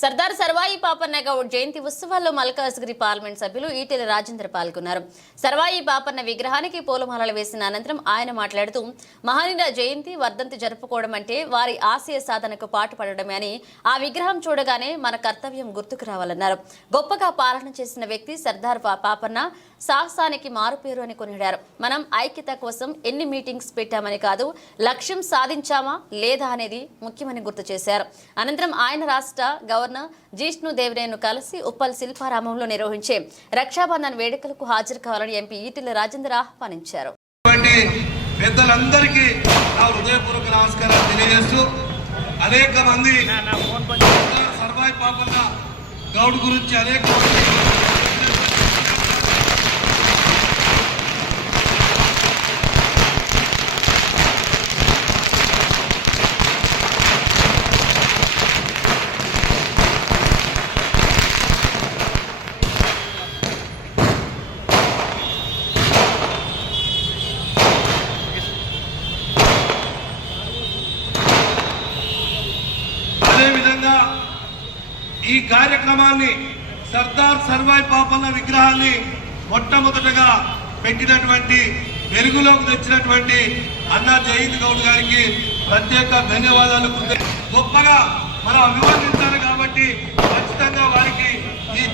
సర్దార్ సర్వాయి పాపన్న గౌడ్ జయంతి ఉత్సవాల్లో మల్కాజ్గిరి పార్లమెంట్ సభ్యులు ఈటెల రాజేందర్ పాల్గొన్నారు. సర్వాయి పాపన్న విగ్రహానికి పూలమాలలు వేసిన అనంతరం ఆయన మాట్లాడుతూ మహనీయుల జయంతి వర్ధంతి జరుపుకోవడం అంటే వారి ఆశయ సాధనకు పాటుపడడమే అని ఆ విగ్రహం చూడగానే మన కర్తవ్యం గుర్తుకు రావాలన్నారు. గొప్పగా పాలన చేసిన వ్యక్తి సర్దార్ పా- పాపన్న సాహసానికి మారుపేరు అని కొనిడారు మనం ఐక్యత కోసం ఎన్ని మీటింగ్స్ పెట్టామని కాదు లక్ష్యం సాధించామా లేదా అనేది ముఖ్యమని గుర్తు చేశారు. అనంతరం ఆయన రాష్ట్ర గవర్నర్ జిష్ణు దేవరేను కలిసి ఉప్పల్ శిల్పారామంలో నిర్వహించే రక్షాబంధన్ వేడుకలకు హాజరు కావాలని ఎంపీ ఈటెల రాజేందర్ ఆహ్వానించారు. వంటి పెద్దలందరికీ నా హృదయపూర్వక నమస్కారాలు తెలియజేస్తూ అనేక మంది సర్వాయి పాపన్న గౌడ్ గురించి అనేక మంది అదేవిధంగా ఈ కార్యక్రమాన్ని సర్దార్ సర్వాయి పాపన్న విగ్రహాన్ని మొట్టమొదటగా పెట్టినటువంటి వెలుగులోకి తెచ్చినటువంటి అన్నా జయంత్ గౌడ్ గారికి ప్రత్యేక ధన్యవాదాలు. గొప్పగా మనం అభివర్ణించాలి కాబట్టి ఖచ్చితంగా వారికి ఈ